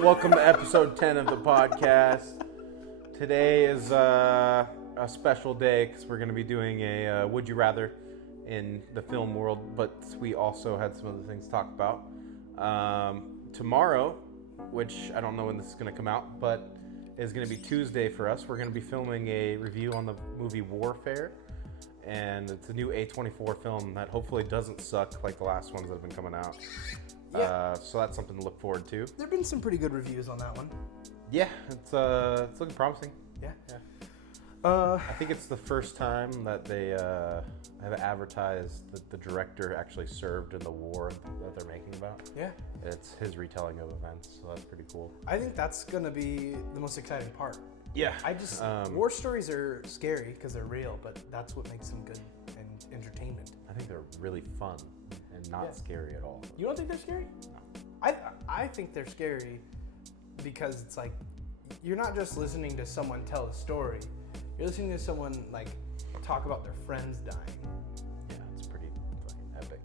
Welcome to episode 10 of the podcast. Today is a special day because we're going to be doing a Would You Rather in the film world, but we also had some other things to talk about. Tomorrow, which I don't know when this is going to come out, but is going to be Tuesday for us. We're going to be filming a review on the movie Warfare, and it's a new A24 film that hopefully doesn't suck like the last ones that have been coming out. Yeah. So that's something to look forward to. There have been some pretty good reviews on that one. Yeah, it's looking promising. Yeah. I think it's the first time that they have advertised that the director actually served in the war that they're making about. Yeah. It's his retelling of events, so that's pretty cool. I think that's going to be the most exciting part. Yeah. War stories are scary because they're real, but that's what makes them good and entertainment. I think they're really fun and not scary at all. You don't think they're scary? No. I think they're scary because it's like you're not just listening to someone tell a story. You're listening to someone like talk about their friends dying. Yeah, it's pretty fucking epic.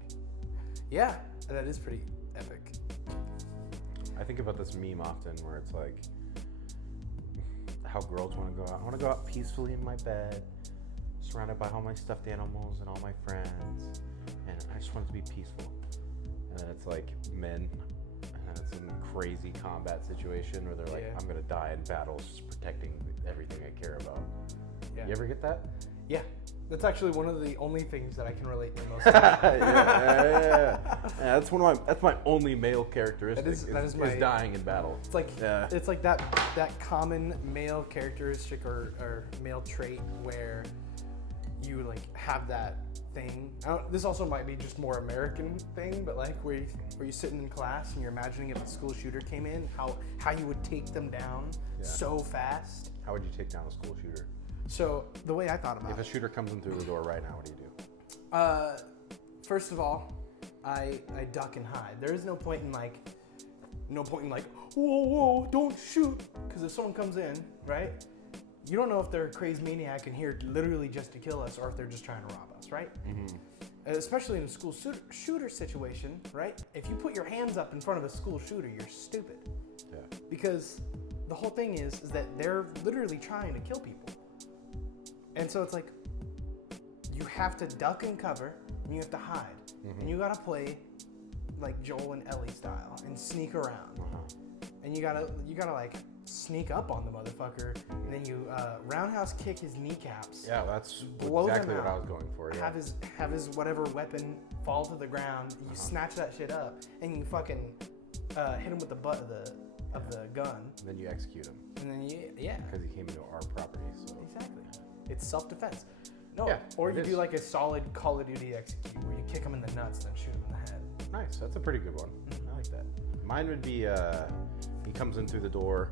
Yeah, that is pretty epic. I think about this meme often where it's like how girls want to go out. I want to go out peacefully in my bed, surrounded by all my stuffed animals and all my friends, and I just want it to be peaceful. And then it's like men, and it's some crazy combat situation where they're like, I'm gonna die in battles just protecting everything I care about. Yeah. You ever get that? Yeah. That's actually one of the only things that I can relate to most. Yeah, that's my only male characteristic. That is is dying in battle. It's like it's like that common male characteristic or male trait where you like have that thing. This also might be just more American thing, but like where you're sitting in class and you're imagining if a school shooter came in, how you would take them down so fast. How would you take down a school shooter? So the way I thought about If a shooter comes in through the door right now, what do you do? First of all, I duck and hide. There is no point in like, whoa, don't shoot. Because if someone comes in, right, you don't know if they're a crazy maniac and here literally just to kill us or if they're just trying to rob us, right? Mm-hmm. Especially in a school shooter situation, right? If you put your hands up in front of a school shooter, you're stupid. Yeah. Because the whole thing is that they're literally trying to kill people. And so it's like, you have to duck and cover, and you have to hide. Mm-hmm. And you gotta play like Joel and Ellie style and sneak around. Uh-huh. And you gotta like sneak up on the motherfucker, and then you roundhouse kick his kneacaps. Yeah, that's blow exactly them what out, I was going for. Yeah. Have his whatever weapon fall to the ground. You snatch that shit up, and you fucking hit him with the butt of the gun. And then you execute him. And then because he came into our property. So. Exactly. It's self-defense. No, yeah, or you do like a solid Call of Duty execute where you kick him in the nuts and shoot him in the head. Nice, that's a pretty good one. Mm-hmm. I like that. Mine would be he comes in through the door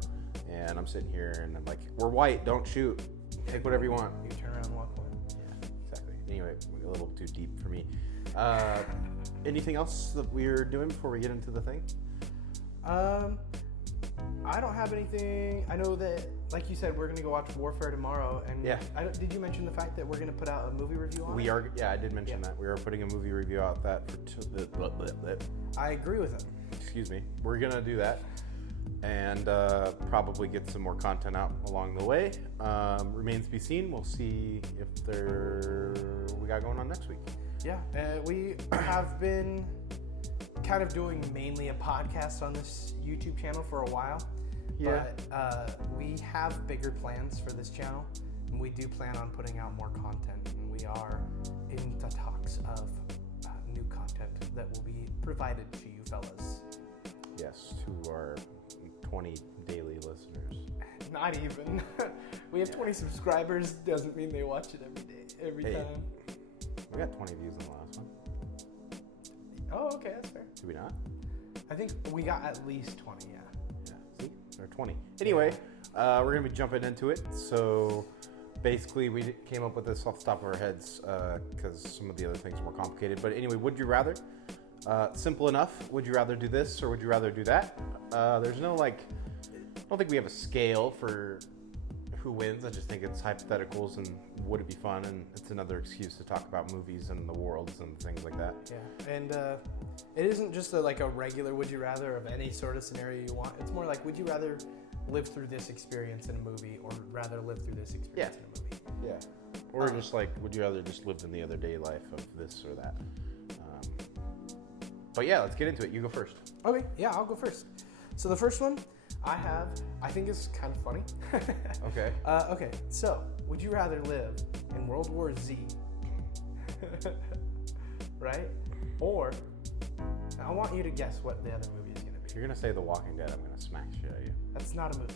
and I'm sitting here and I'm like, we're white, don't shoot. Take whatever you want. You turn around and walk away. Yeah, exactly. Anyway, a little too deep for me. Anything else that we're doing before we get into the thing? I don't have anything. I know that, like you said, we're going to go watch Warfare tomorrow. And did you mention the fact that we're going to put out a movie review on it? We are. Yeah, I did mention that. We are putting a movie review out that for I agree with him. Excuse me. We're going to do that and probably get some more content out along the way. Remains to be seen. We'll see if we got going on next week. Yeah, we have been kind of doing mainly a podcast on this YouTube channel for a while. Yeah. But we have bigger plans for this channel, and we do plan on putting out more content, and we are in the talks of new content that will be provided to you fellas. Yes, to our 20 daily listeners. Not even. We have 20 subscribers, doesn't mean they watch it every time. We got 20 views in the last one. Oh, okay, that's fair. Did we not? I think we got at least 20, yeah. Yeah, see? There are 20. Anyway, we're going to be jumping into it. So basically, we came up with this off the top of our heads because some of the other things are more complicated. But anyway, would you rather? Simple enough. Would you rather do this or would you rather do that? There's no I don't think we have a scale for who wins. I just think it's hypotheticals and would it be fun, and it's another excuse to talk about movies and the worlds and things like that. Yeah, and it isn't just like a regular would you rather of any sort of scenario you want. It's more like would you rather live through this experience in a movie or rather live through this experience in a movie. Yeah. Or just like, would you rather just live in the everyday life of this or that? But yeah, let's get into it. You go first. Okay, yeah, I'll go first. So the first one I think is kind of funny. Okay. Okay, so would you rather live in World War Z, right? Or, I want you to guess what the other movie is going to be. If you're going to say The Walking Dead, I'm going to smack the shit out of you. That's not a movie.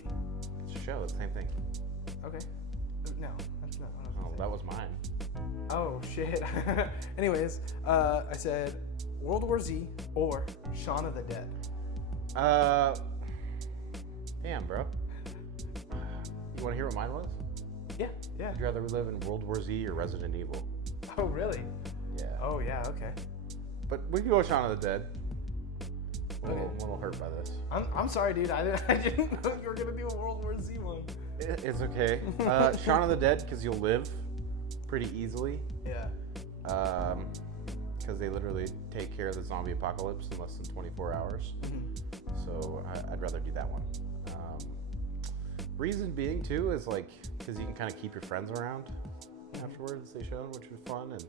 It's a show. It's the same thing. Okay. No, that's not what I was Oh, gonna say. that was mine. Oh, shit. Anyways, I said World War Z or Shaun of the Dead. Damn, bro. You want to hear what mine was? Yeah, yeah. Would you rather live in World War Z or Resident Evil? Oh, really? Yeah. Oh, yeah, okay. But we can go Shaun of the Dead. A Okay. little hurt by this. I'm sorry, dude. I didn't know you were going to do a World War Z one. It's okay. Shaun of the Dead, because you'll live pretty easily. Yeah. Because they literally take care of the zombie apocalypse in less than 24 hours. Mm-hmm. So I'd rather do that one. Reason being, too, is like, because you can kind of keep your friends around afterwards, they showed, which was fun. And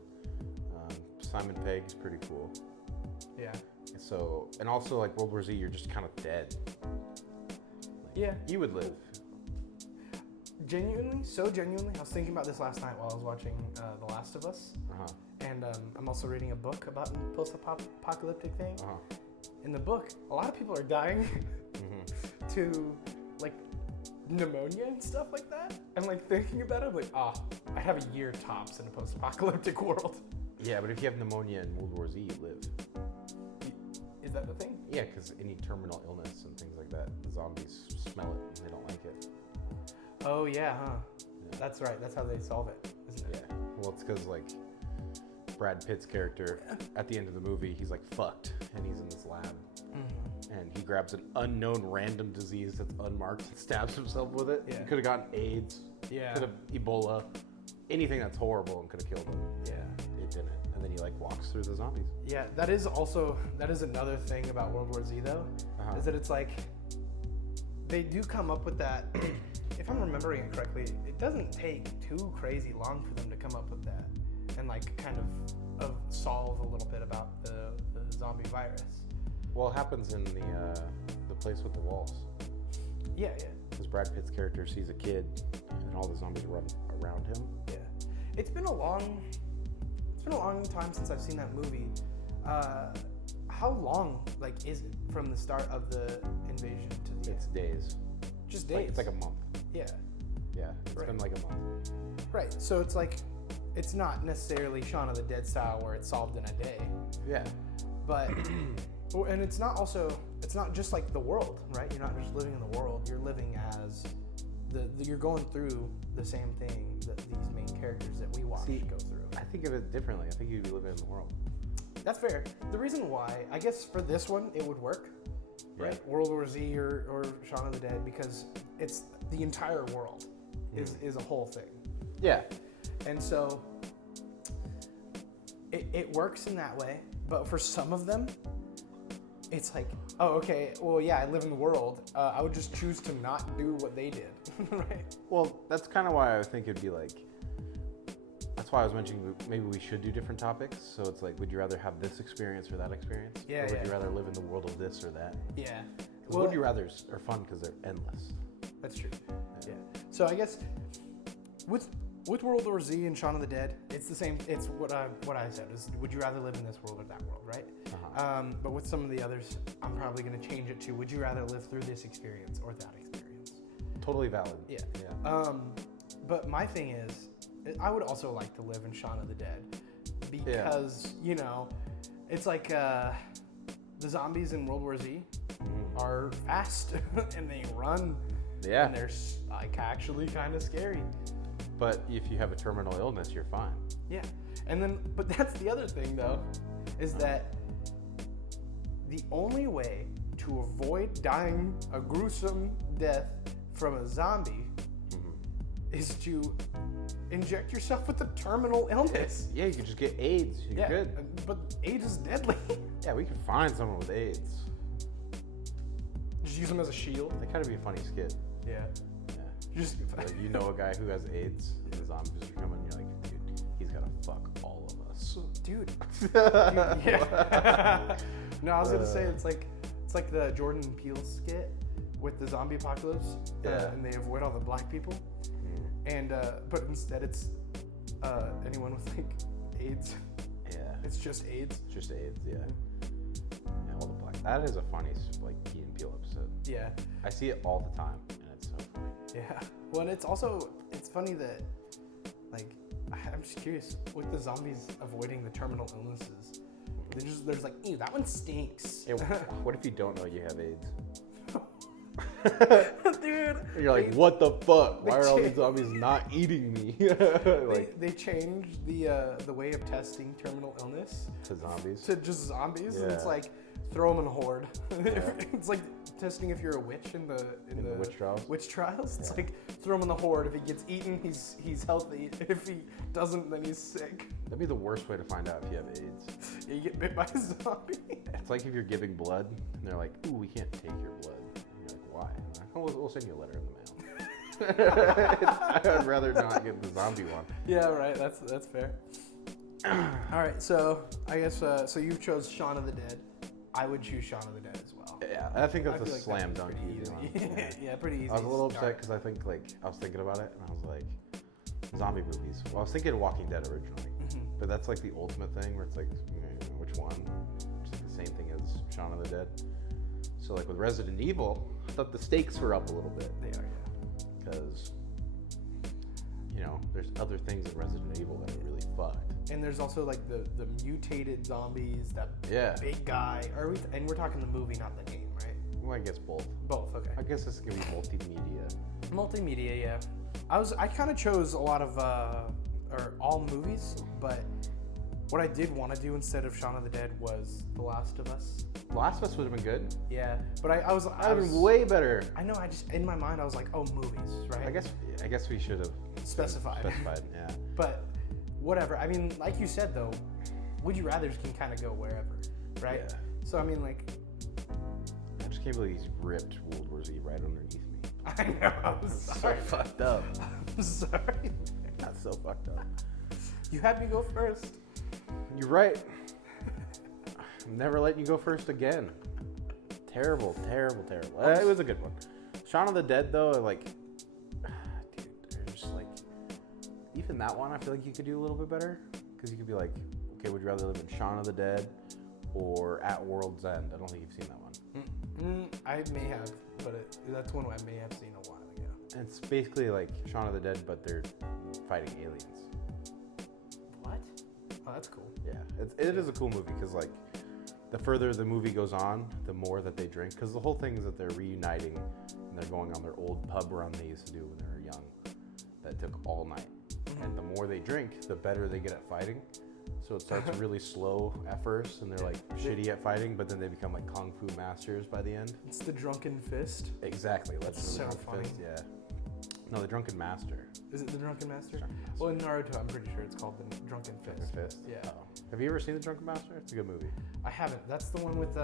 Simon Pegg's pretty cool. Yeah. So, and also like World War Z, you're just kind of dead. Like, Yeah. You would live. Genuinely, I was thinking about this last night while I was watching The Last of Us. Uh-huh. And I'm also reading a book about the post-apocalyptic thing. Uh-huh. In the book, a lot of people are dying Mm-hmm. to like pneumonia and stuff like that. And like thinking about it, I'm like, I'd have a year tops in a post-apocalyptic world. Yeah, but if you have pneumonia in World War Z, you live. Is that the thing? Yeah, because any terminal illness and things like that, the zombies smell it and they don't like it. Oh yeah, huh? Yeah. That's right. That's how they solve it, isn't it? Yeah. Well, it's because like Brad Pitt's character at the end of the movie, he's like fucked, and he's in this lab, and he grabs an unknown random disease that's unmarked and stabs himself with it. Yeah. He could have gotten AIDS. Yeah. Could have Ebola. Anything that's horrible and could have killed him. Yeah. It didn't. And then he like walks through the zombies. Yeah, that is another thing about World War Z though, Uh-huh. is that it's like they do come up with that. If I'm remembering it correctly, it doesn't take too crazy long for them to come up with that and like kind of solve a little bit about the zombie virus. Well, it happens in the place with the walls. Yeah, yeah, Because Brad Pitt's character sees a kid, and all the zombies run around him. yeah. It's been a long time since I've seen that movie. How long like is it from the start of the invasion to the It's end? days. Just days. It's like a month. Yeah. Yeah, it's Right. been like a month. Right. So it's like it's not necessarily Shaun of the Dead style where it's solved in a day, Yeah. but and it's not just like the world, right? You're not just living in the world. You're living as you're going through the same thing that these main characters that we watch go through. I think of it differently. I think you'd be living in the world. That's fair. The reason why, I guess for this one, it would work, right? Yeah. World War Z or Shaun of the Dead, because it's the entire world is a whole thing. Yeah. And so it works in that way, but for some of them, it's like, oh, okay, well, yeah, I live in the world. I would just choose to not do what they did, right? Well, that's kind of why I think it'd be like. That's why I was mentioning maybe we should do different topics. So it's like, would you rather have this experience or that experience? Yeah, Or would yeah. you rather live in the world of this or that? Yeah. Because would you rather's are fun because they're endless. That's true. Yeah. So I guess with World War Z and Shaun of the Dead, it's the same. It's what I said. Is would you rather live in this world or that world, right? Uh-huh. But with some of the others, I'm probably going to change it to would you rather live through this experience or that experience? Totally valid. Yeah. Yeah. But my thing is, I would also like to live in Shaun of the Dead because you know, it's like the zombies in World War Z are fast and they run. Yeah. And they're like actually kind of scary. But if you have a terminal illness, you're fine. Yeah. And then, but that's the other thing though, is that the only way to avoid dying a gruesome death from a zombie is to inject yourself with a terminal illness. Yeah, you could just get AIDS. You're good. But AIDS is deadly. Yeah, we could find someone with AIDS. Just use them as a shield. That kind of be a funny skit. Yeah. Just Like, you know a guy who has AIDS, and the zombies are coming, you're like, dude, he's gotta fuck all of us. Dude. Yeah. No, I was gonna say it's like the Jordan Peele skit with the zombie apocalypse. And they avoid all the black people. And but instead it's anyone with like AIDS. Yeah. It's just AIDS. Just AIDS, yeah. Yeah, all the black. That is a funny like Key and Peele episode. Yeah. I see it all the time, and it's so funny. Yeah. Well, and it's funny that, like, I'm just curious with the zombies avoiding the terminal illnesses. There's like, ew, that one stinks. Hey, what if you don't know you have AIDS? Dude. And you're like, what the fuck? Why are all these zombies not eating me? Like, they changed the way of testing terminal illness to zombies. to just zombies, and Yeah. it's like throw them in a horde. Yeah. It's like testing if you're a witch in the witch trials. Witch trials. It's Yeah. like throw him in the horde. If he gets eaten, he's healthy. If he doesn't, then he's sick. That'd be the worst way to find out if you have AIDS. Yeah, you get bit by a zombie. It's like if you're giving blood, and they're like, ooh, we can't take your blood. And you're like, why? And they're like, oh, we'll send you a letter in the mail. I'd rather not get the zombie one. Yeah, right. That's fair. All right, so I guess so you chose Shaun of the Dead. I would choose Shaun of the Dead as well. Yeah, I think that's I a feel like slam that's dunk pretty easy one. easy. Yeah, pretty easy. I was a little upset start. because I think I was thinking about it and I was like, zombie movies. Well, I was thinking of Walking Dead originally, but that's like the ultimate thing where it's like, which one? It's like the same thing as Shaun of the Dead. So like with Resident Evil, I thought the stakes were up a little bit. They are, yeah. Because there's other things in Resident Evil that are really fucked. And there's also like the mutated zombies, that big guy. And we're talking the movie, not the game, right? Well, I guess both. Both, okay. I guess this is gonna be multimedia. Multimedia, yeah. I kind of chose a lot of or all movies, but what I did want to do instead of Shaun of the Dead was The Last of Us. The Last of Us would have been good. Yeah, but I was way better. I know. I just in my mind I was like, oh, movies, right? I guess we should have Specified. Yeah. But whatever. I mean, like you said though, Would You Rather's can kind of go wherever, right? Yeah. So I mean, like, I just can't believe he's ripped World War Z right underneath me. I know. I'm sorry. So fucked up. I'm sorry. That's so fucked up. You had me go first. You're right. I'm never letting you go first again. Terrible, terrible, terrible. It was a good one. Shaun of the Dead, though, like, dude, there's like, even that one, I feel like you could do a little bit better. Because you could be like, okay, would you rather live in Shaun of the Dead or At World's End? I don't think you've seen that one. I may have, but that's one I may have seen a while ago. And it's basically like Shaun of the Dead, but they're fighting aliens. What? Oh, that's cool. Yeah, it is a cool movie because like the further the movie goes on, the more that they drink. Because the whole thing is that they're reuniting and they're going on their old pub run they used to do when they were young. That took all night. And the more they drink, the better they get at fighting. So it starts really slow at first, and they're like shitty at fighting, but then they become like kung fu masters by the end. It's the Drunken Fist. Exactly. That's so funny. Fist, yeah. No, the Drunken Master. Is it the Drunken Master? Drunken Master. Well, in Naruto, I'm pretty sure it's called the Drunken Fist. Drunken Fist. Yeah. Oh. Have you ever seen the Drunken Master? It's a good movie. I haven't. That's the one with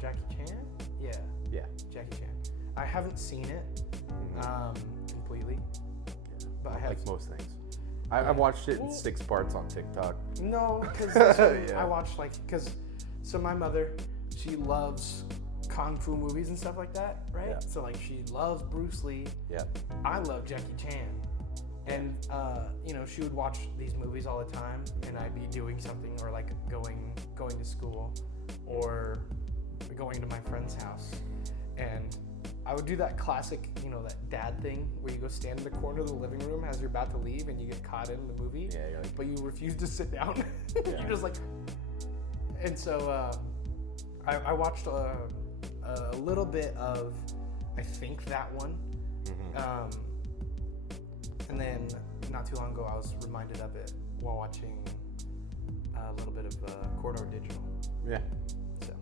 Jackie Chan? Yeah. Yeah. Jackie Chan. I haven't seen it completely, but I have. Like most things. I've watched it in 6 parts on TikTok. No, because Yeah. I watched so my mother, she loves kung fu movies and stuff like that, right? Yeah. So like she loves Bruce Lee. Yeah. I love Jackie Chan, and she would watch these movies all the time, and I'd be doing something or like going to school, or going to my friend's house, and I would do that classic, that dad thing where you go stand in the corner of the living room as you're about to leave and you get caught in the movie. Yeah, you're like, but you refuse to sit down. Yeah. You're just like, and so I watched a little bit of, I think that one, and then not too long ago I was reminded of it while watching a little bit of Corridor Digital. yeah. So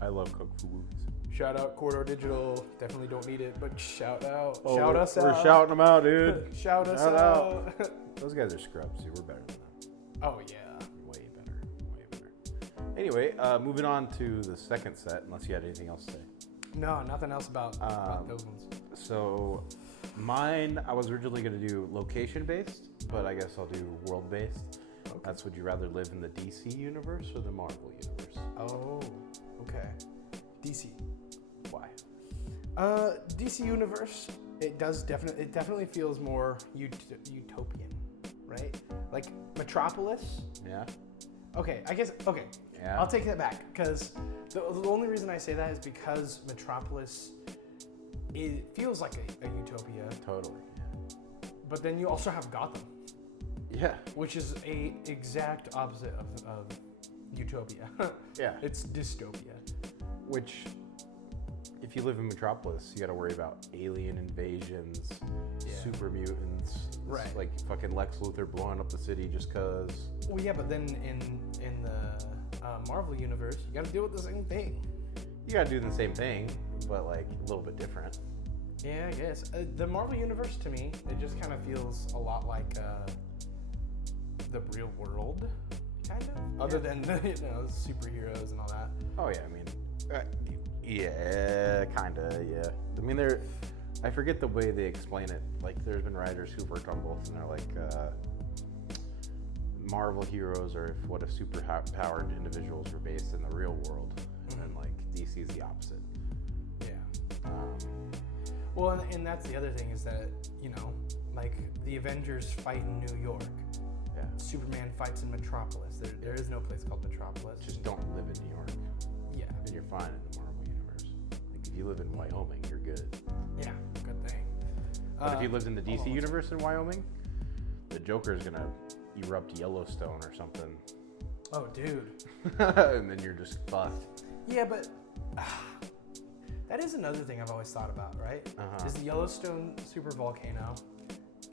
I love kung fu movies. Shout out Corridor Digital. Definitely don't need it, but shout out. Oh, shout us we're out. shouting them out, dude. Shout us Shout out. Those guys are scrubs, dude. We're better than them. Oh, yeah. Way better. Way better. Anyway, moving on to the second set, unless you had anything else to say. No, nothing else about those ones. So, mine, I was originally going to do location-based, but I guess I'll do world-based. Okay. That's would you rather live in the DC universe or the Marvel universe? Oh, okay. DC. Why? DC universe. It definitely feels more utopian, right? Like Metropolis. Yeah. Okay, I guess. Okay. Yeah. I'll take that back because the only reason I say that is because Metropolis, it feels like a utopia. Totally. Yeah. But then you also have Gotham. Yeah. Which is a exact opposite of utopia. Yeah. It's dystopia. Which, if you live in Metropolis, you got to worry about alien invasions, super mutants, right? Like fucking Lex Luthor blowing up the city just cause. Well, yeah, but then in the Marvel universe, you got to deal with the same thing. You got to do the same thing, but like a little bit different. Yeah, I guess the Marvel universe to me, it just kind of feels a lot like the real world, kind of. Other than superheroes and all that. Oh yeah, I mean. Yeah, kinda, yeah. I mean, I forget the way they explain it. Like, there's been writers who've worked on both, and they're like, Marvel heroes are what if super-powered individuals were based in the real world, and then, like, DC's the opposite. Yeah. Well, and that's the other thing is that, like, the Avengers fight in New York. Yeah. Superman fights in Metropolis. There is no place called Metropolis. Just don't live in New York. Yeah. And you're fine in the Marvel universe. Like, if you live in Wyoming, you're good. Yeah, good thing. But if you lived in the DC universe in Wyoming, the Joker is gonna erupt Yellowstone or something. Oh, dude. And then you're just fucked. Yeah, but that is another thing I've always thought about, right? Is the Yellowstone super volcano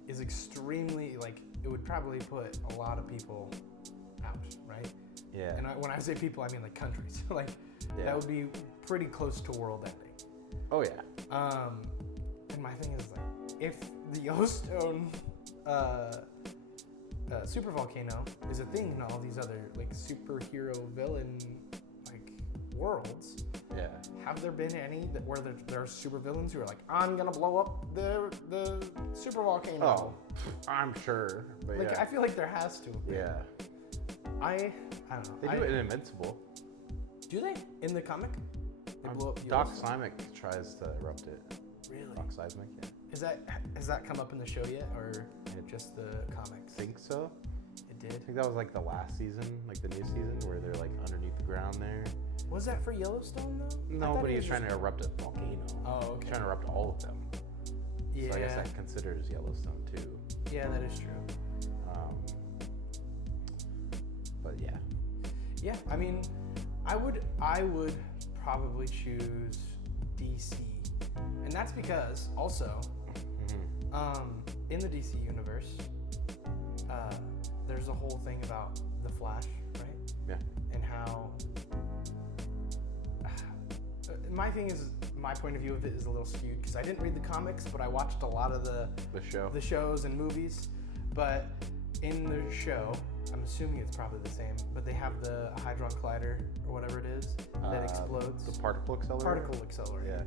is extremely, like, it would probably put a lot of people out, right? Yeah. And when I say people, I mean like countries. Like, that would be pretty close to world ending. Oh, yeah. And my thing is, like, if the Yellowstone super volcano is a thing in all these other, like, superhero villain, like, worlds, yeah, have there been any where there are super villains who are like, I'm gonna blow up the super volcano? Oh, I'm sure. But like, yeah. I feel like there has to. Yeah. I don't know. They do it in Invincible. Do they? In the comic? They blow up Doc Yellowstone? Seismic tries to erupt it. Really? Doc Seismic, yeah. Has that come up in the show yet, or just the comics? I think so. It did? I think that was like the last season, like the new season, where they're like underneath the ground there. Was that for Yellowstone, though? No, but he was trying to erupt a volcano. Oh, okay. He's trying to erupt all of them. Yeah. So I guess that considers Yellowstone too. Yeah, that is true. But yeah. Yeah, I mean, I would probably choose DC, and that's because also, in the DC universe, there's a whole thing about the Flash, right? Yeah. And how my thing is, my point of view of it is a little skewed because I didn't read the comics, but I watched a lot of the shows and movies. But in the show, I'm assuming it's probably the same, but they have the Hadron Collider or whatever it is that explodes. The particle accelerator? Particle accelerator.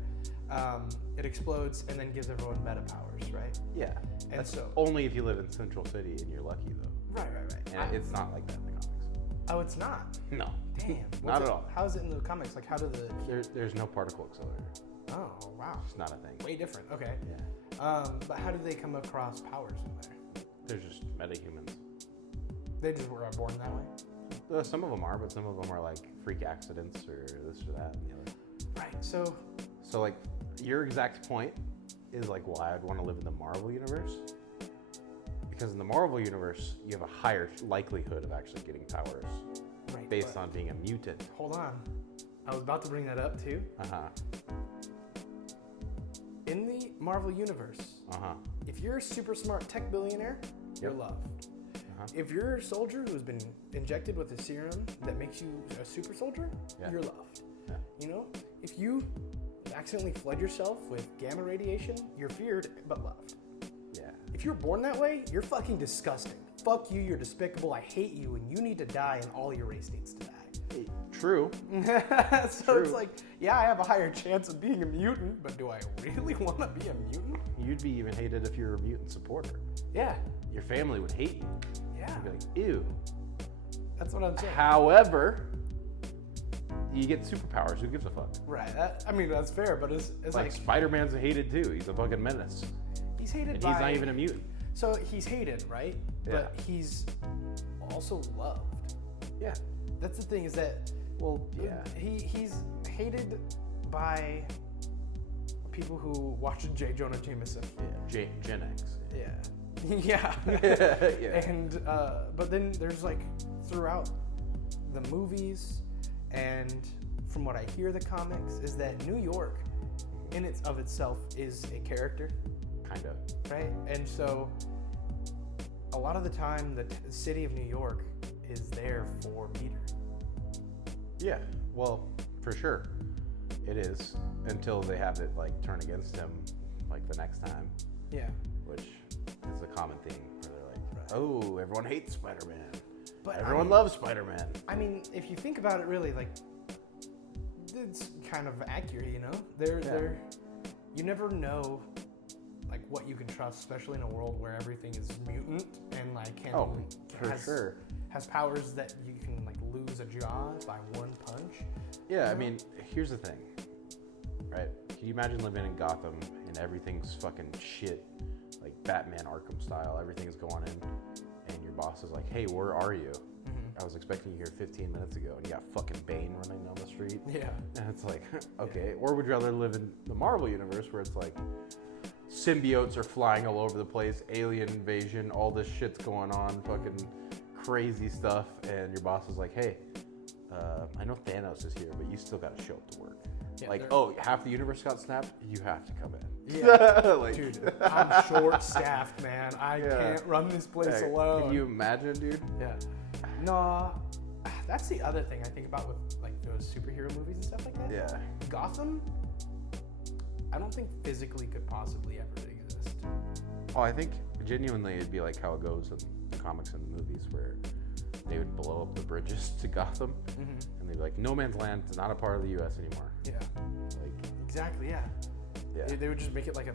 Yeah. It explodes and then gives everyone meta powers, right? Yeah. And so only if you live in Central City and you're lucky, though. Right. And it's not like that in the comics. Oh, it's not? No. Damn. Not at all. How is it in the comics? Like, how do There's no particle accelerator. Oh, wow. It's not a thing. Way different. Okay. Yeah. But how do they come across powers in there? They're just metahumans. They just were born that way? Some of them are, but some of them are like freak accidents or this or that and the other. Right. So like, your exact point is like why I'd want to live in the Marvel universe. Because in the Marvel universe, you have a higher likelihood of actually getting powers based on being a mutant. Hold on. I was about to bring that up too. In the Marvel universe, if you're a super smart tech billionaire, you're loved. If you're a soldier who's been injected with a serum that makes you a super soldier, you're loved. Yeah. You know, if you accidentally flood yourself with gamma radiation, you're feared but loved. Yeah. If you're born that way, you're fucking disgusting. Fuck you, you're despicable, I hate you, and you need to die, and all your race needs to die. True. So True. it's like, yeah, I have a higher chance of being a mutant, but do I really want to be a mutant? You'd be even hated if you're a mutant supporter. Yeah. Your family would hate you. Yeah. You'd be like, ew. That's what I'm saying. However, you get superpowers. Who gives a fuck? Right. I mean, that's fair, but it's like Spider-Man's hated too. He's a fucking menace. he's hated And by... he's not even a mutant. So he's hated, right? Yeah. But he's also loved. Yeah. That's the thing is that Well, yeah. he's hated by people who watch J. Jonah Jameson. Yeah. Gen X. Yeah. Yeah. Yeah. And but then there's like throughout the movies and from what I hear the comics is that New York in its of itself is a character, Kind of. right? And so a lot of the time the city of New York is there for Peter. Yeah. Well, for sure. It is. Until they have it like turn against him like the next time. Yeah. Which is a common theme where they're like, Right. oh, everyone hates Spider-Man. But Everyone I mean, loves Spider-Man. I mean, if you think about it really, like, it's kind of accurate, you know? They're you never know, like, what you can trust, especially in a world where everything is mutant and, like, has powers that you can, like, lose a jaw by one punch. Yeah, I know? mean, here's the thing, right? Can you imagine living in Gotham and everything's fucking shit, like Batman Arkham style, everything's going in, and your boss is like, hey, where are you? I was expecting you here 15 minutes ago, and you got fucking Bane running down the street. Yeah. And it's like, okay. Or would you rather live in the Marvel universe where it's like symbiotes are flying all over the place, alien invasion, all this shit's going on, fucking crazy stuff, and your boss is like, hey, I know Thanos is here, but you still got to show up to work. Yeah, like, oh, half the universe got snapped, you have to come in. Yeah. Like, Dude, I'm short-staffed, man. I can't run this place alone. Can you imagine, dude? Yeah. No, that's the other thing I think about with like those superhero movies and stuff like that. Yeah. Gotham, I don't think physically could possibly ever exist. Oh, I think genuinely it'd be like how it goes in the comics and the movies where they would blow up the bridges to Gotham and they'd be like, no man's land is not a part of the U.S. anymore. Yeah. Like, Exactly. Yeah. yeah. They would just make it like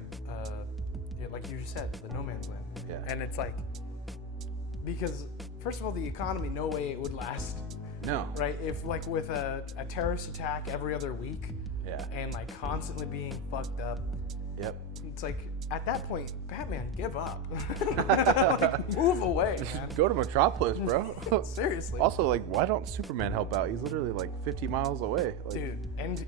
like you just said, the no man's land. Yeah. And it's like, because first of all, the economy, no way it would last. No. Right? If like with a terrorist attack every other week Yeah. and like constantly being fucked up, Yep. it's like at that point, Batman, give up. Like, move away, man. Go to Metropolis, bro. Seriously. Also, like, why don't Superman help out? He's literally like 50 miles away. Like, Dude, and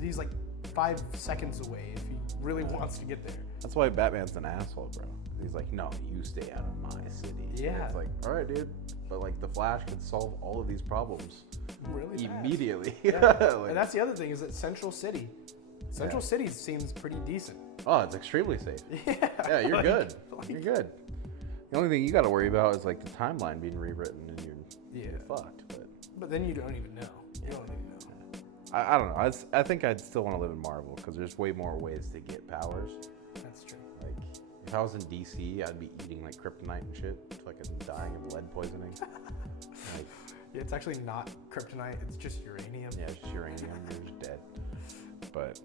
he's like 5 seconds away if he really wants to get there. that's why Batman's an asshole, bro. He's like, no, you stay out of my city. And Yeah. it's like, all right, dude. But like, the Flash could solve all of these problems Really fast. immediately. Yeah. Like, And that's the other thing is that Central City City seems pretty decent. oh, it's extremely safe. Yeah. Yeah, you're like- good. like- You're good. The only thing you got to worry about is like the timeline being rewritten and Yeah. you're fucked. But But then you don't even know. You don't even know. I don't know. I think I'd still want to live in Marvel because there's way more ways to get powers. That's true. Like, if I was in DC, I'd be eating like kryptonite and shit, fucking dying of lead poisoning. Like, Yeah, it's actually not kryptonite. It's just uranium. yeah, it's just uranium. You're just dead. But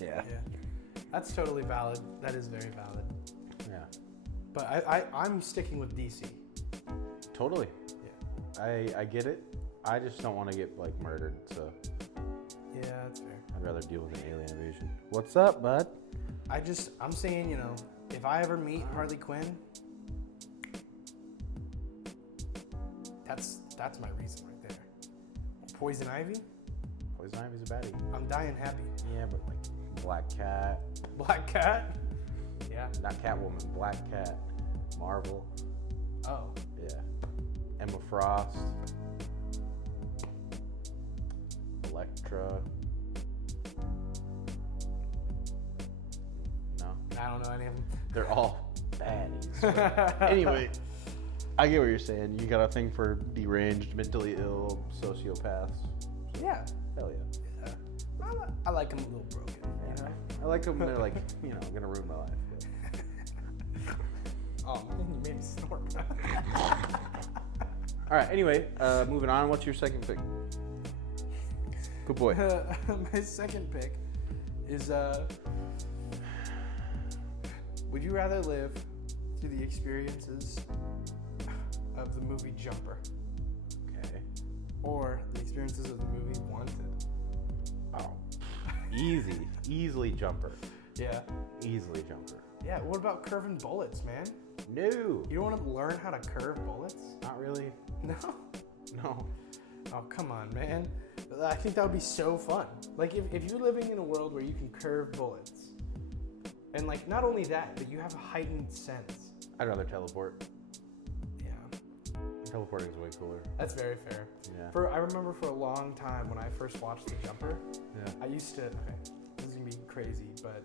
yeah, Yeah. That's totally valid. That is very valid. yeah, But I'm sticking with DC. totally. Yeah. I get it. I just don't want to get like murdered, so Yeah, that's fair. I'd rather deal with an alien invasion. What's up, bud? I'm saying, you know, if I ever meet Harley Quinn, that's my reason right there. Poison Ivy, Poison Ivy's a baddie. I'm dying happy. Yeah, but like Black Cat, Black Cat, yeah. not Catwoman, Black Cat, Marvel, Oh, yeah, Emma Frost, Elektra. No, I don't know any of them. they're all baddies. But anyway, I get what you're saying. You got a thing for deranged, mentally ill sociopaths. Yeah. Hell yeah. Yeah. I like them a little broken. You know? I like them. They're like, gonna ruin my life. Oh man, you made me snort. All right. Anyway, moving on. What's your second pick? Good boy. My second pick is would you rather live through the experiences of the movie Jumper? Okay. Or the experiences of the movie Wanted? Oh. Easily Jumper. Yeah. Easily Jumper. Yeah, what about curving bullets, man? No. You don't want to learn how to curve bullets? Not really. No? No. Oh, come on, man. I think that would be so fun. Like, if you're living in a world where you can curve bullets, and, like, not only that, but you have a heightened sense. I'd rather teleport. Yeah. Teleporting is way cooler. That's very fair. Yeah. I remember for a long time when I first watched The Jumper, Yeah. I used to, okay, this is going to be crazy, but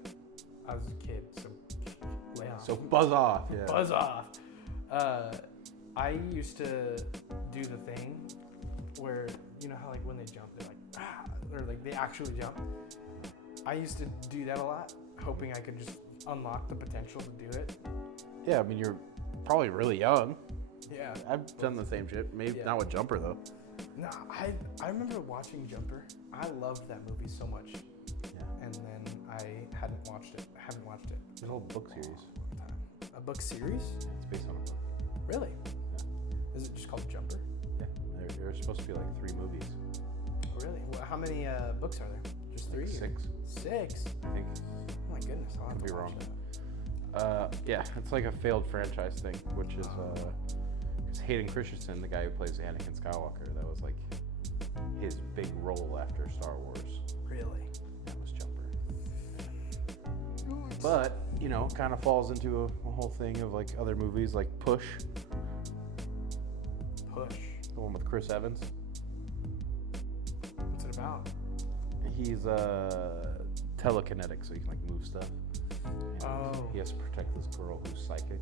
I was a kid, so lay off. So buzz off. Yeah. Buzz off. I used to do the thing where, you know how like when they jump, they're like, ah, or like they actually jump. I used to do that a lot, hoping I could just unlock the potential to do it. Yeah, I mean, you're probably really young. Yeah. I've done the same shit. Maybe not with Jumper, though. No, I remember watching Jumper. I loved that movie so much. Yeah. And then I haven't watched it. There's a whole book series. Long time. A book series? It's based on a book. Really? Yeah. Is it just called Jumper? Yeah. There's supposed to be like 3 movies. Really? Well, how many books are there? Just 3? 6. 6? I think. Oh my goodness, I'll have Could to be watch wrong. that. Yeah, it's like a failed franchise thing, which is it's Hayden Christensen, the guy who plays Anakin Skywalker. That was like his big role after Star Wars. Really? That was Jumper. But, kind of falls into a whole thing of like other movies like Push, Push. the one with Chris Evans. What's it about? He's telekinetic, so he can like move stuff. And Oh. He has to protect this girl who's psychic.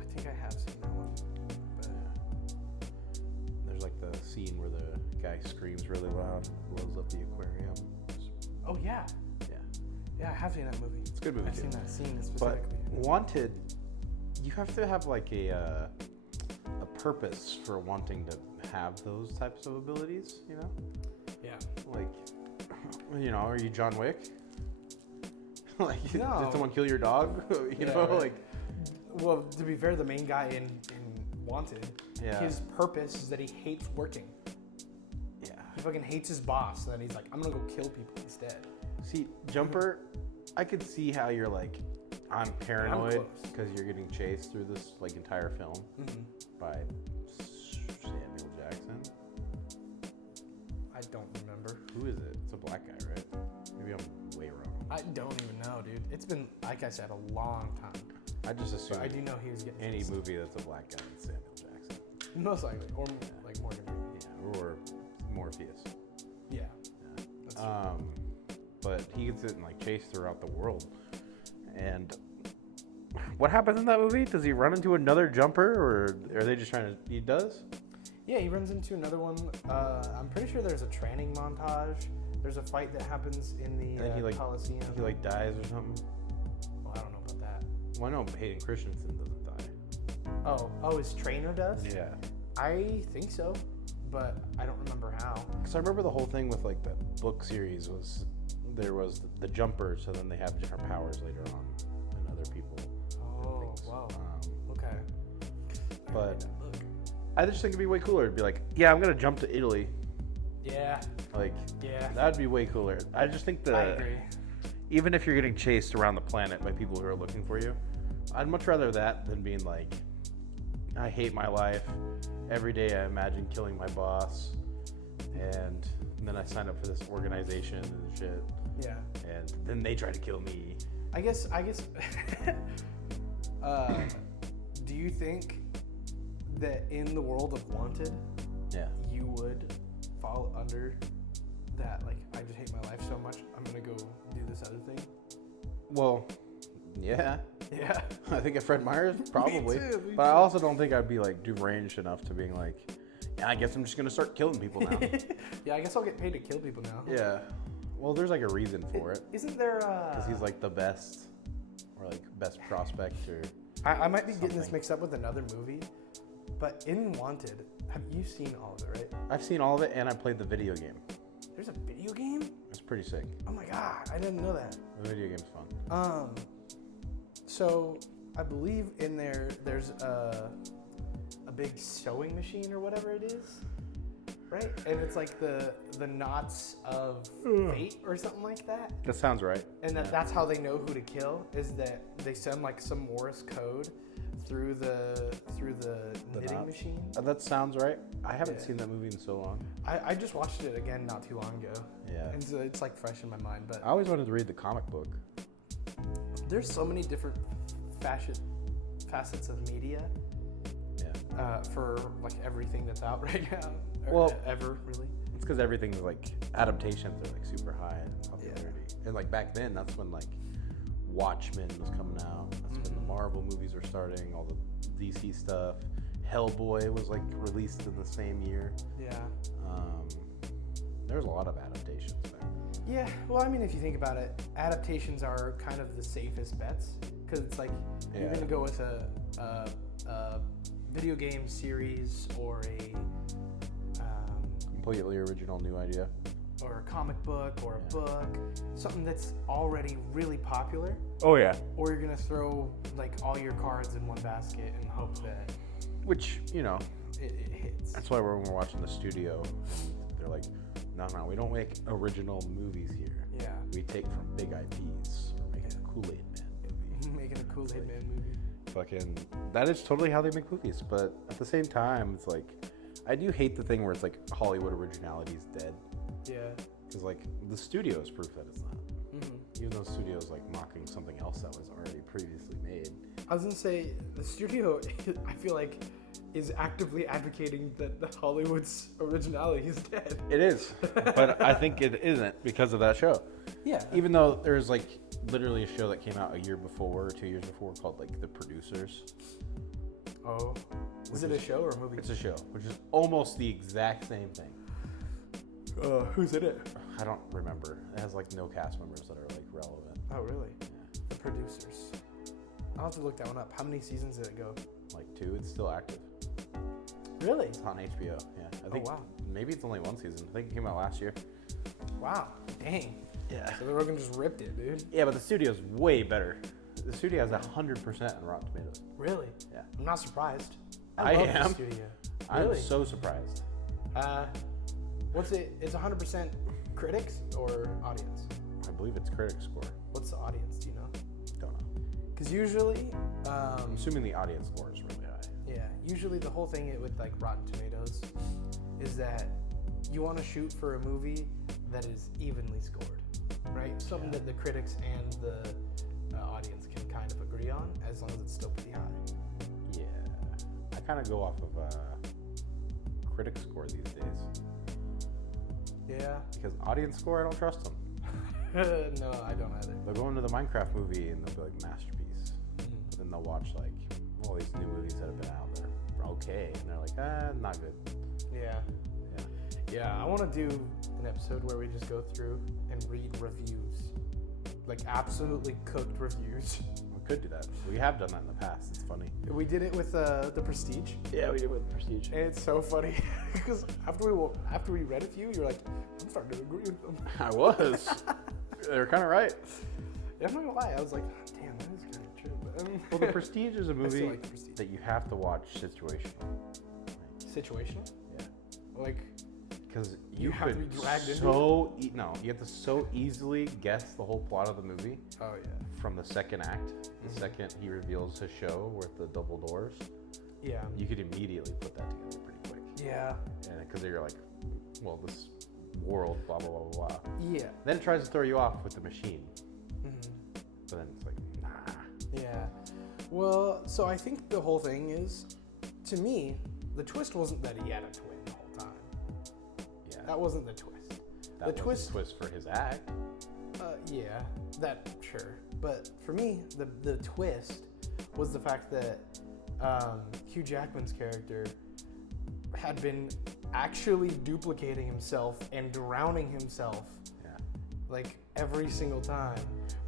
I think I have seen that one. But There's like the scene where the guy screams really loud, blows up the aquarium. oh yeah. Yeah. Yeah, I have seen that movie. It's a good movie I've too. seen that scene But specifically. Wanted, you have to have like a purpose for wanting to have those types of abilities, Yeah. Like, are you John Wick? Like, No. did someone kill your dog? Yeah, right. like, Well, to be fair, the main guy in Wanted, yeah. his purpose is that he hates working. Yeah. He fucking hates his boss, and then he's like, I'm gonna go kill people instead. See, Jumper, I could see how you're like, I'm paranoid close. because you're getting chased through this like entire film by Samuel Jackson. I don't remember. Who is it? It's a black guy, right? Maybe I'm way wrong. I don't even know, dude. It's been, like I said, a long time. I just assume But I do know he was getting any chased. movie that's a black guy is Samuel Jackson. Most likely. Or like Morgan Freeman. Yeah, or Morpheus. Yeah. Yeah. That's true. But he gets it and like chased throughout the world. And what happens in that movie? Does he run into another Jumper, or are they just trying to? He does. Yeah, he runs into another one. I'm pretty sure there's a training montage. There's a fight that happens in the And he Coliseum. He like dies or something. Oh, I don't know about that. Well, I know Hayden Christensen doesn't die. Oh, his trainer does? Yeah. I think so, but I don't remember how. Because I remember the whole thing with like that book series was there was the Jumper, so then they have different powers later on than other people. Oh, wow. Okay. But I just think it'd be way cooler to be like, yeah, I'm gonna jump to Italy. Yeah. Like, Yeah. that'd be way cooler. I just think I agree. even if you're getting chased around the planet by people who are looking for you, I'd much rather that than being like, I hate my life. Every day I imagine killing my boss, and then I sign up for this organization and shit, Yeah. and then they try to kill me. I guess. Do you think that in the world of Wanted, Yeah. you would fall under that? Like, I just hate my life so much, I'm gonna go do this other thing. Well, yeah. Yeah. I think at Fred Meyer's probably, Me too. but I also don't think I'd be like deranged enough to being like, Yeah, I guess I'm just gonna start killing people now. Yeah, I guess I'll get paid to kill people now. Yeah. Well, there's like a reason for it. Isn't there? Because he's like the best, or like best prospect, or. I might be getting this something. mixed up with another movie, but in Wanted, have you seen all of it, right? I've seen all of it, and I played the video game. There's a video game? It's pretty sick. Oh my god, I didn't know that. The video game's fun. So I believe in there's a big sewing machine or whatever it is, right? And it's like the knots of fate or something like that. That sounds right. And that's how they know who to kill, is that they send like some Morse code through the knitting knots. machine. That sounds right. I haven't Yeah. seen that movie in so long. I just watched it again not too long ago. Yeah. And so it's like fresh in my mind. But I always wanted to read the comic book. there's so many different facets of media for like everything that's out right now. Or ever really. It's because everything's like adaptations are like super high in popularity. And like back then, that's when like Watchmen was coming out. That's when the Marvel movies were starting. All the DC stuff. Hellboy was like released in the same year. Yeah. There's a lot of adaptations there. Yeah. Well, I mean, if you think about it, adaptations are kind of the safest bets because it's like you're gonna go with a video game series or a Completely original new idea. or a comic book or a book, something that's already really popular. Oh yeah. Or you're gonna throw like all your cards in one basket and hope that Which, you know, it hits. that's why when we're watching the studio, they're like, no, we don't make original movies here. Yeah. We take from big IPs. We're making a Kool-Aid Man movie. Making a Kool-Aid Man movie. Fucking, that is totally how they make movies. But at the same time, it's like, I do hate the thing where it's like Hollywood originality is dead. Yeah. Because like the studio is proof that it's not. Even though the studio is like mocking something else that was already previously made. I was gonna say the studio, I feel like, is actively advocating that the Hollywood's originality is dead. It is, but I think it isn't because of that show. Yeah. Even though there's like literally a show that came out a year before or 2 years before called like The Producers. Oh. Is it a show or a movie? It's a show, which is almost the exact same thing. Who's in it? I don't remember. It has like no cast members that are like relevant. Oh, really? Yeah. The Producers. I'll have to look that one up. How many seasons did it go? Like 2, it's still active. Really? It's on HBO. Yeah, I think wow. maybe it's only one season. I think it came out last year. Wow. Dang. Yeah. So the Rogan just ripped it, dude. Yeah, but the studio's way better. The studio has 100% on Rotten Tomatoes. Really? Yeah. I'm not surprised. I love am. The studio. I'm Really? so surprised. What's it? It's 100% critics or audience? I believe it's critic score. What's the audience? Do you know? Don't know. Because usually, I'm assuming the audience score is really high. yeah, usually the whole thing with like Rotten Tomatoes is that you want to shoot for a movie that is evenly scored, right? Something that the critics and the audience can kind of agree on, as long as it's still pretty high. Yeah. I kind of go off of critic score these days. Yeah. Because audience score, I don't trust them. No, I don't either. They'll go into the Minecraft movie and they'll be like, masterpiece. But then they'll watch like all these new movies that have been out that are okay. And they're like, not good. Yeah. Yeah. Yeah, I want to do an episode where we just go through and read reviews. Like absolutely cooked reviews. We could do that. We have done that in the past. It's funny. We did it with The Prestige. Yeah, we did with Prestige. And it's so funny because after we read a few, you're like, I'm starting to agree with them. I was. They were kind of right. Yeah, I'm not gonna lie. I was like, damn, that is kind of true. But, Well, The Prestige is a movie like The Prestige. that you have to watch situational. Situational? Yeah. Like, Because You have to be dragged into you have to so easily guess the whole plot of the movie oh yeah. from the second act. The second he reveals his show with the double doors, Yeah. you could immediately put that together pretty quick. Yeah. And because you're like, well, this world, blah blah blah blah blah. Yeah. Then it tries to throw you off with the machine, Mm-hmm. but then it's like, nah. Yeah. Well, so I think the whole thing is, to me, the twist wasn't that he had a twin the whole time. Yeah. That wasn't the twist. That the was a twist for his act. Yeah, that sure. But for me, the twist was the fact that Hugh Jackman's character had been actually duplicating himself and drowning himself. Yeah. Like every single time.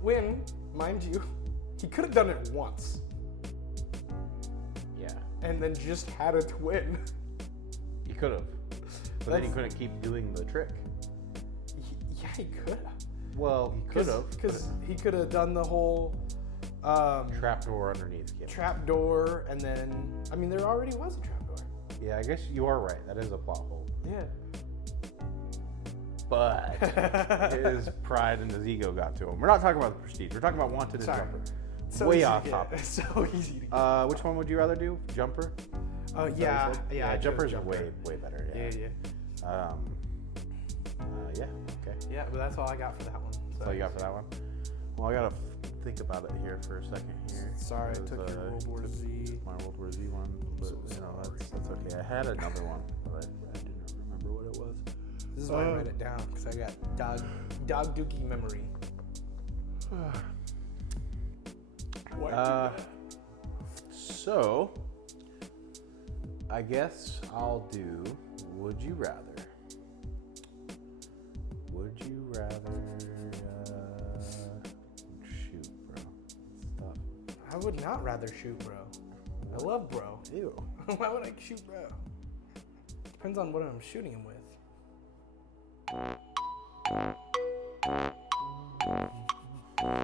When, mind you, he could have done it once. Yeah. And then just had a twin. He could have. But then he couldn't keep doing the trick. Yeah, he could have. Well, he could have. Because he could have done the whole trapdoor underneath. Trapdoor, and then, I mean, there already was a trapdoor. Yeah, I guess you are right. That is a plot hole. Yeah. But his pride and his ego got to him. We're not talking about the Prestige. We're talking about Wanted and Jumper. So Way easy off to topic. get. So easy to get. Which one would you rather do? Jumper? Yeah. Jumper's Jumper. way better. Yeah. Yeah. Okay. Yeah, but that's all I got for that one. That's all you got for that one? Well, I gotta think about it here for a second here. Sorry, I took your World War Z. My World War Z one, but that's okay. I had another one, but I didn't remember what it was. This is why I write it down, because I got dog dookie memory. So, I guess I'll do Would You Rather. Would you rather shoot, bro? It's tough. I would not rather shoot, bro. I love bro. Ew. Why would I shoot bro? Depends on what I'm shooting him with.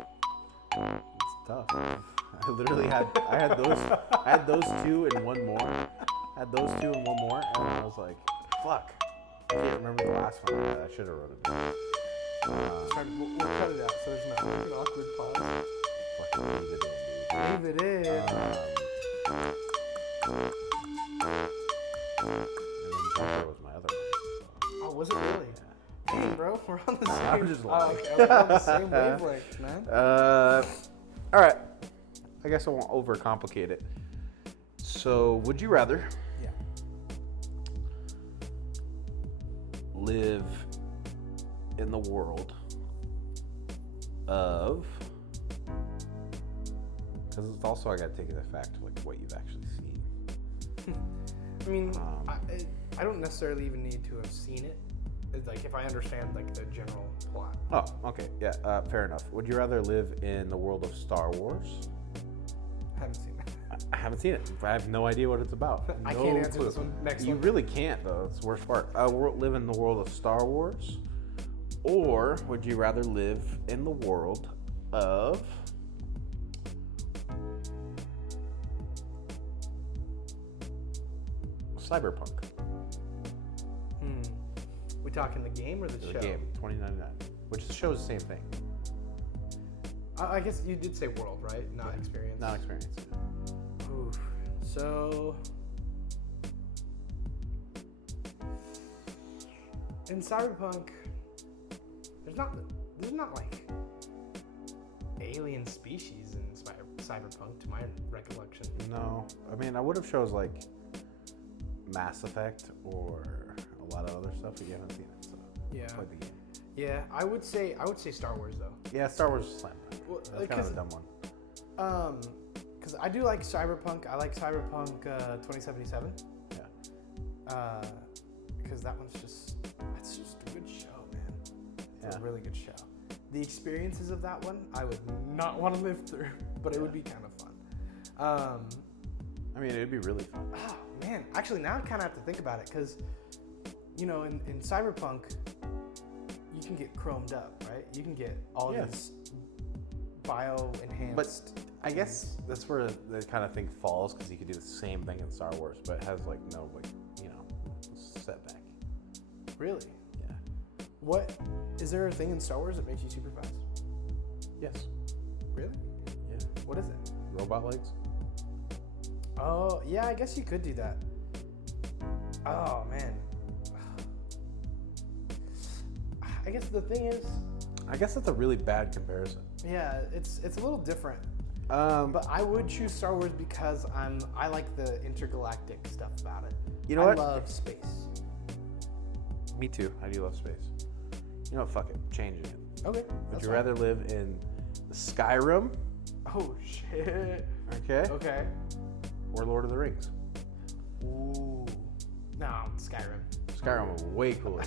It's tough. I literally had those two and one more. And I was like, fuck. I can't remember the last one. I should have wrote it down. We'll cut it out so there's not an awkward pause. Fucking leave it in, dude. Leave it in. And then Jumper was my other one. Oh, was it really? Yeah. Dang, bro, we're on the same. I'm just lying. Okay, we're on the same wavelength, man. All right. I guess I won't overcomplicate it. So, would you rather Yeah. live in the world of? Because it's also I got to take it back to like what you've actually seen. I mean, I don't necessarily even need to have seen it. It's like if I understand like the general plot. Oh, okay, yeah, fair enough. Would you rather live in the world of Star Wars? I haven't seen it. I haven't seen it. I have no idea what it's about. I No can't answer clue. this one. Next You one. really can't, though. That's the worst part. Live in the world of Star Wars, or would you rather live in the world of Cyberpunk? We talking the game or the show? The game, $20.99. Which the show is the same thing. I guess you did say world, right? Not experience. Not experience. Oof. So, in Cyberpunk, there's not like alien species in Cyberpunk, to my recollection. No, I mean I would have shows like Mass Effect or a lot of other stuff, but you haven't seen it, so Yeah. play the game. Yeah, I would say Star Wars though. Yeah, Star Wars is slam. Well, That's kind of a dumb one. Because I do like Cyberpunk. I like Cyberpunk 2077. Yeah. Because that's just a good show, man. It's a Yeah. really good show. The experiences of that one, I would not want to live through, but it would be kind of fun. I mean, it'd be really fun. Oh man, actually now I kind of have to think about it because, you know, in Cyberpunk, you can get chromed up, right? You can get all these bio-enhanced. But I guess that's where the kind of thing falls because you could do the same thing in Star Wars, but it has like no setback. Really? Yeah. What is there a thing in Star Wars that makes you super fast? Yes. Really? Yeah. What is it? Robot legs. Oh yeah, I guess you could do that. Oh man. I guess the thing is, I guess that's a really bad comparison. yeah, it's a little different. But But I would choose Star Wars because I like the intergalactic stuff about it. You know what? I love space. Me too. I do love space. You know what? Fuck it. Changing it. Okay. Would you rather live in the Skyrim, Oh shit. okay, Okay. or Lord of the Rings? Ooh. No, Skyrim. Skyrim was way cooler.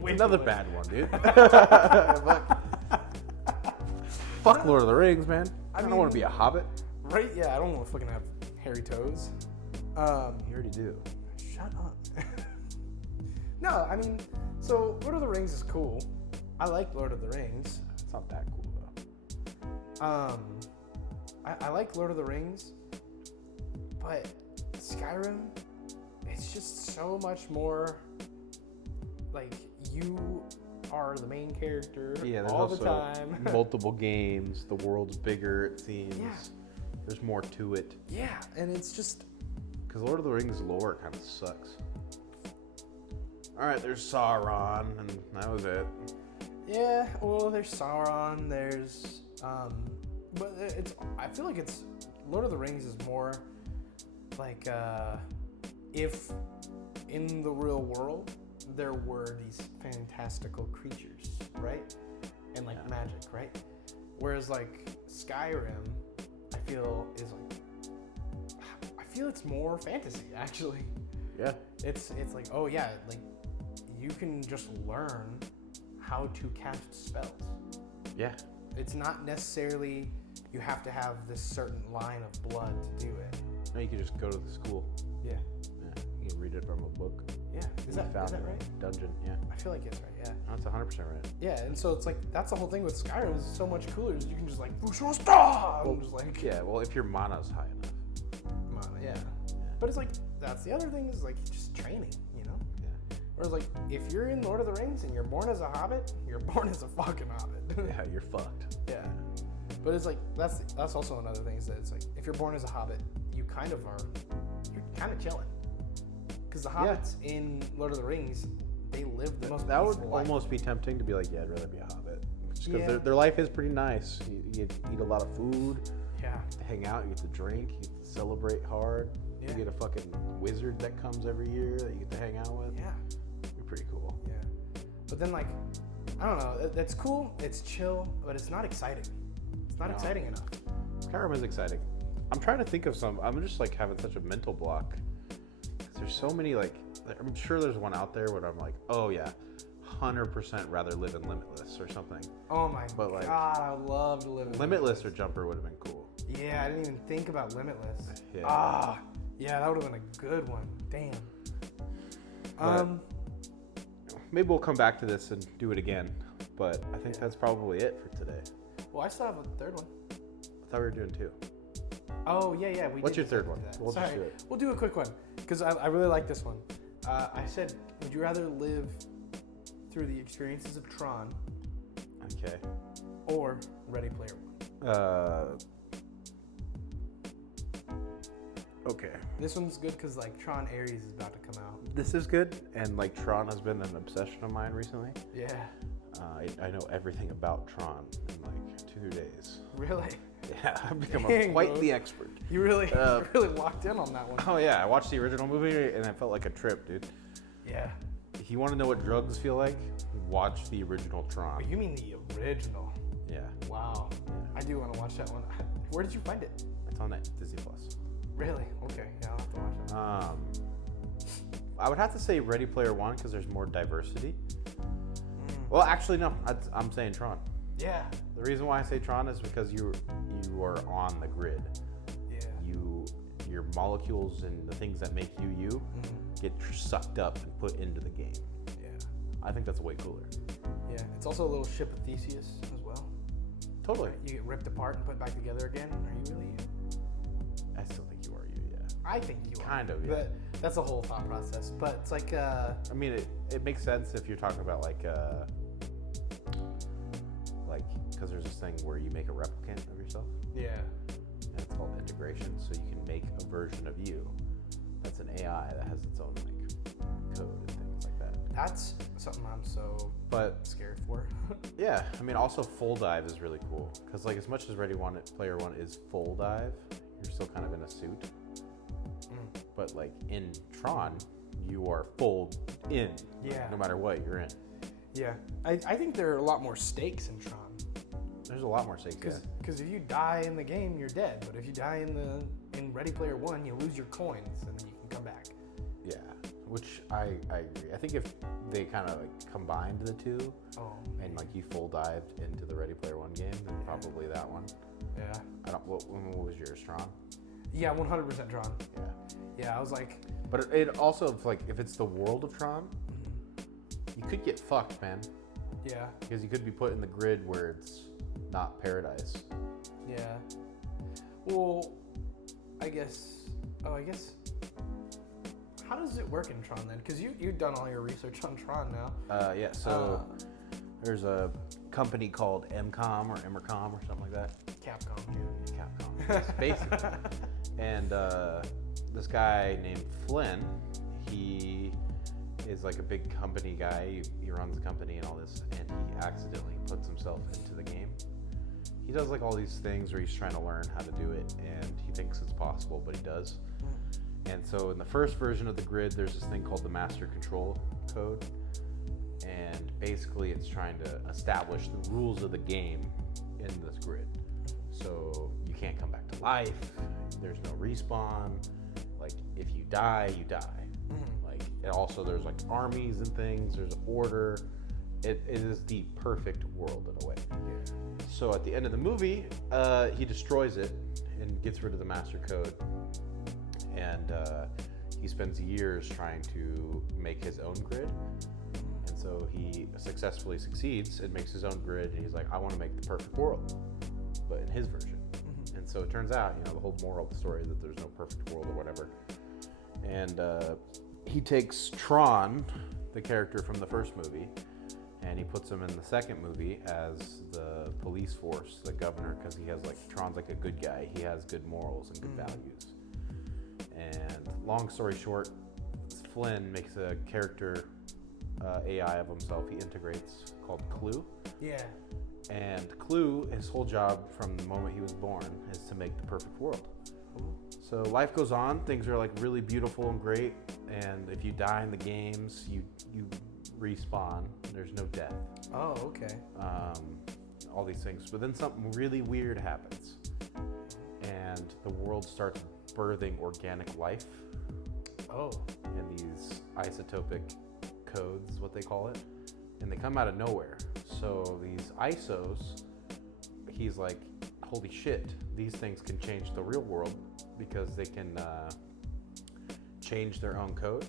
Way Another cooler. bad one, dude. Fuck Lord of the Rings, man. I don't want to be a hobbit. Right? Yeah, I don't want to fucking have hairy toes. You already do. Shut up. No, I mean, so Lord of the Rings is cool. I like Lord of the Rings. It's not that cool, though. I like Lord of the Rings, but Skyrim, it's just so much more like you are the main character There's all the also time. multiple games. The world's bigger, it seems. Yeah. There's more to it. Yeah, and it's just... Because Lord of the Rings lore kind of sucks. Alright, there's Sauron, and that was it. Yeah, well, there's Sauron, there's... but it's... I feel like it's... Lord of the Rings is more like, if in the real world there were these fantastical creatures, right? And like magic, right? Whereas like Skyrim, I feel it's more fantasy, actually. Yeah. It's like, oh yeah, like you can just learn how to cast spells. Yeah. It's not necessarily you have to have this certain line of blood to do it. No, you can just go to the school. Yeah. Yeah. You can read it from a book. Yeah. Is that right? Dungeon, yeah. I feel like it's right, yeah. No, that's 100% right. Yeah, and so it's like, that's the whole thing with Skyrim is so much cooler is you can just like, and just like... Yeah, well, if your mana's high enough. Mana, yeah. But it's like, that's the other thing is like just training, you know? Yeah. Whereas like, if you're in Lord of the Rings and you're born as a hobbit, you're born as a fucking hobbit. Yeah, you're fucked. Yeah. But it's like, that's also another thing is that it's like, if you're born as a hobbit, you're kind of chilling. Because the hobbits in Lord of the Rings, they live the most That would peaceful life. almost be tempting to be like, yeah, I'd rather be a hobbit. Just because Yeah. their life is pretty nice. You eat a lot of food, Yeah. you hang out, you get to drink, you get to celebrate hard. Yeah. You get a fucking wizard that comes every year that you get to hang out with. Yeah. It'd be pretty cool. Yeah. But then like, I don't know, that's cool, it's chill, but it's not exciting. It's not exciting enough. Skyrim is exciting. I'm trying to think of some. I'm just like having such a mental block. 'Cause there's so many like, I'm sure there's one out there where I'm like, oh yeah, 100% rather live in Limitless or something. Oh my But, like, god, I would love to live in Limitless or Jumper would have been cool. Yeah, I didn't even think about Limitless. Yeah. Yeah, that would have been a good one. Damn. But maybe we'll come back to this and do it again. But I think that's probably it for today. Well, I still have a third one. I thought we were doing two. Oh, yeah. What's your third one? We'll just do it. We'll do a quick one because I really like this one. I said, would you rather live through the experiences of Tron Okay. or Ready Player One? Okay. This one's good because like Tron Ares is about to come out. This is good, and like Tron has been an obsession of mine recently. Yeah. I know everything about Tron in like 2 days. Really? Yeah, I've become Dang, quite bro. the expert. You really, you really locked in on that one. Oh yeah, I watched the original movie and it felt like a trip, dude. Yeah. If you want to know what drugs feel like, watch the original Tron. Oh, you mean the original? Yeah, Wow. I do want to watch that one. Where did you find it? it's on Disney Plus. Really? Okay. Yeah, I'll have to watch that. I would have to say Ready Player One because there's more diversity. Well, actually, no. I'm saying Tron. Yeah. The reason why I say Tron is because you are on the grid. Yeah. Your molecules and the things that make you get sucked up and put into the game. Yeah. I think that's way cooler. Yeah. It's also a little ship of Theseus as well. Totally. You get ripped apart and put back together again. Are you really you? I still think you are you, yeah. I think you are. Kind of, yeah. But that's a whole thought process. But it's like, I mean, it makes sense if you're talking about like, because there's this thing where you make a replicant of yourself. yeah. And it's called integration, so you can make a version of you that's an AI that has its own like code and things like that. That's something I'm so scared for. Yeah, I mean, also full dive is really cool because like as much as Ready Player One is full dive, you're still kind of in a suit. But like in Tron, you are full in. Yeah. No matter what you're in. Yeah. I think there are a lot more stakes in Tron. There's a lot more stakes. Because if you die in the game, you're dead. But if you die in Ready Player One, you lose your coins and then you can come back. Yeah, Which I agree. I think if they kind of like combined the two and like you full dived into the Ready Player One game, then probably that one. Yeah. I don't. What was yours, Tron? Yeah, 100% Tron. Yeah. Yeah, I was like. But it also, like, if it's the world of Tron, you could get fucked, man. Yeah. Because you could be put in the grid where it's not paradise. Yeah. Well, I guess. How does it work in Tron then? Because you've done all your research on Tron now. Yeah. So there's a company called MCOM or Emercom or something like that. Capcom, dude. Capcom, basically. And this guy named Flynn, he is like a big company guy. He runs a company and all this, and he accidentally puts himself into the game. He does like all these things where he's trying to learn how to do it, and he thinks it's possible, but he does. And so in the first version of the grid, there's this thing called the master control code. And basically it's trying to establish the rules of the game in this grid. So you can't come back to life. There's no respawn. Like if you die, you die. Like and also there's like armies and things. There's order. It is the perfect world in a way. So at the end of the movie, he destroys it and gets rid of the master code. And he spends years trying to make his own grid. And so he successfully succeeds and makes his own grid. And he's like, I want to make the perfect world, but in his version. And so it turns out, you know, the whole moral of the story is that there's no perfect world or whatever. And he takes Tron, the character from the first movie, and he puts him in the second movie as the police force, the governor, because he has like, Tron's like a good guy. He has good morals and good values. And long story short, Flynn makes a character AI of himself. He integrates called Clue. Yeah. And Clue, his whole job from the moment he was born is to make the perfect world. So life goes on. Things are like really beautiful and great. And if you die in the games, you respawn. There's no death. Oh, okay. All these things. But then something really weird happens. And the world starts birthing organic life. Oh. In these isotopic codes, is what they call it. And they come out of nowhere. So these ISOs, he's like, holy shit, these things can change the real world because they can change their own code.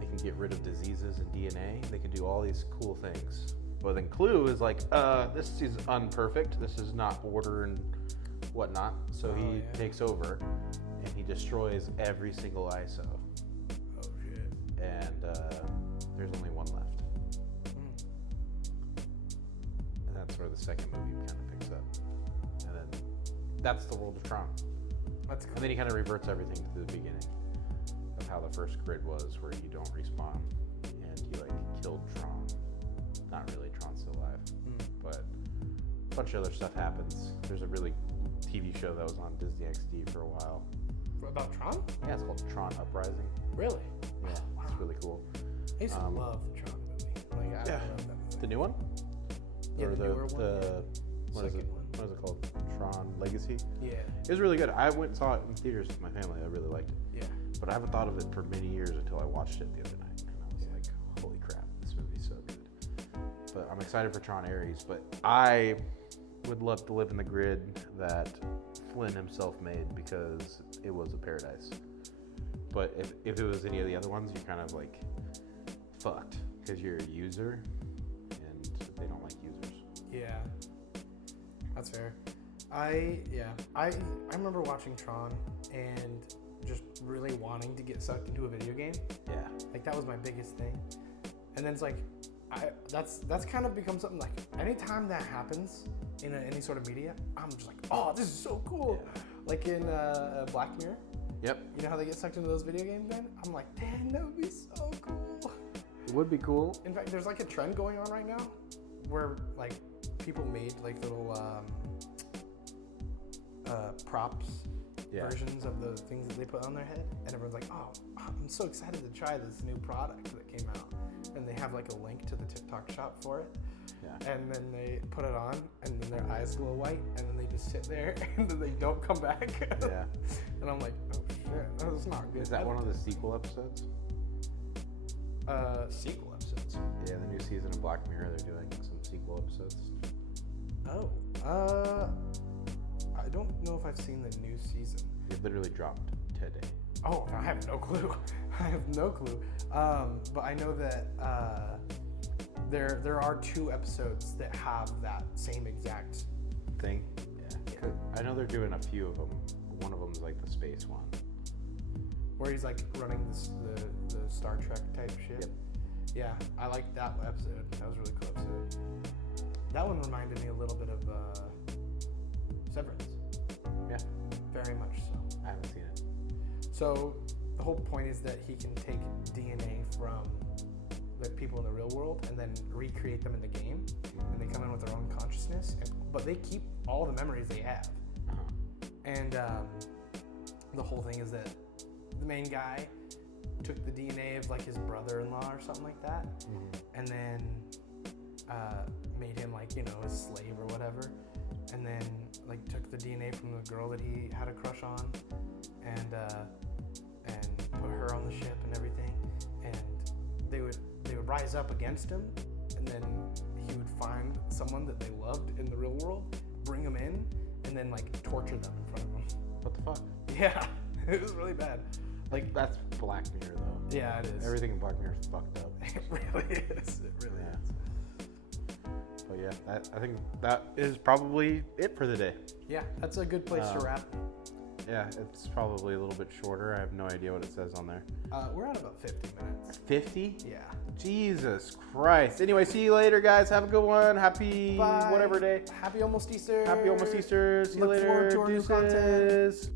They can get rid of diseases and DNA. They can do all these cool things. But then Clue is like, this is unperfect. This is not order and whatnot. So he takes over and he destroys every single ISO. Oh shit. And there's only one left. And that's where the second movie kind of picks up. And then that's the world of Tron. That's cool. And then he kind of reverts everything to the beginning of how the first grid was, where you don't respawn and you like killed Tron. Not really, Tron's still alive. But a bunch of other stuff happens. There's a really TV show that was on Disney XD for a while. About Tron? Yeah, it's called Tron Uprising. Really? Yeah, it's really cool. I used to love the Tron movie. Like, I love that movie. The new one? Yeah, or the newer one. What is Second it? one. What is it called? Tron Legacy? Yeah. It was really good. I went and saw it in theaters with my family. I really liked it. Yeah. But I haven't thought of it for many years until I watched it the other night. And I was like, holy crap, this movie's so good. But I'm excited for Tron Ares. But I would love to live in the grid that Flynn himself made because it was a paradise. But if it was any of the other ones, you're kind of like fucked because you're a user and they don't like users. Yeah. That's fair. I remember watching Tron and just really wanting to get sucked into a video game. Yeah. Like that was my biggest thing. And then it's like that's kind of become something like anytime that happens in any sort of media, I'm just like, oh, this is so cool. Yeah. Like in Black Mirror. Yep. You know how they get sucked into those video games, man? I'm like, damn, that would be so cool. It would be cool. In fact, there's like a trend going on right now where like people made like little props versions of the things that they put on their head, and everyone's like, oh, I'm so excited to try this new product that came out. And they have like a link to the TikTok shop for it. Yeah. And then they put it on, and then their eyes glow white, and then they just sit there, and then they don't come back. Yeah. And I'm like, oh shit, that's not good. Is that one of the sequel episodes? sequel episodes. Yeah, the new season of Black Mirror, they're doing some sequel episodes. Oh. I don't know if I've seen the new season. It literally dropped today. Oh, I have no clue. I have no clue. But I know that there are 2 episodes that have that same exact thing. Yeah. I know they're doing a few of them. One of them's like the space one, where he's like running the Star Trek type shit. Yep. Yeah, I liked that episode. That was a really cool episode. That one reminded me a little bit of Severance. Yeah. Very much so. I haven't seen it. So the whole point is that he can take DNA from the people in the real world and then recreate them in the game, and they come in with their own consciousness, but they keep all the memories they have. And the whole thing is that the main guy took the DNA of like his brother-in-law or something like that, and then made him like, you know, his slave or whatever, and then like took the DNA from the girl that he had a crush on, and put her on the ship and everything, and they would rise up against him, and then he would find someone that they loved in the real world, bring them in, and then like torture them in front of them. What the fuck? Yeah, it was really bad. Like, that's Black Mirror though. Yeah, it is. Everything in Black Mirror is fucked up. It really is. It really is. But yeah, I think that is probably it for the day. Yeah, that's a good place to wrap. Yeah, it's probably a little bit shorter. I have no idea what it says on there. We're at about 50 minutes. 50? Yeah. Jesus Christ. Anyway, see you later, guys. Have a good one. Happy Bye. Whatever day. Happy almost Easter. Happy almost Easter. See you Look later. forward to our new content. Deuces.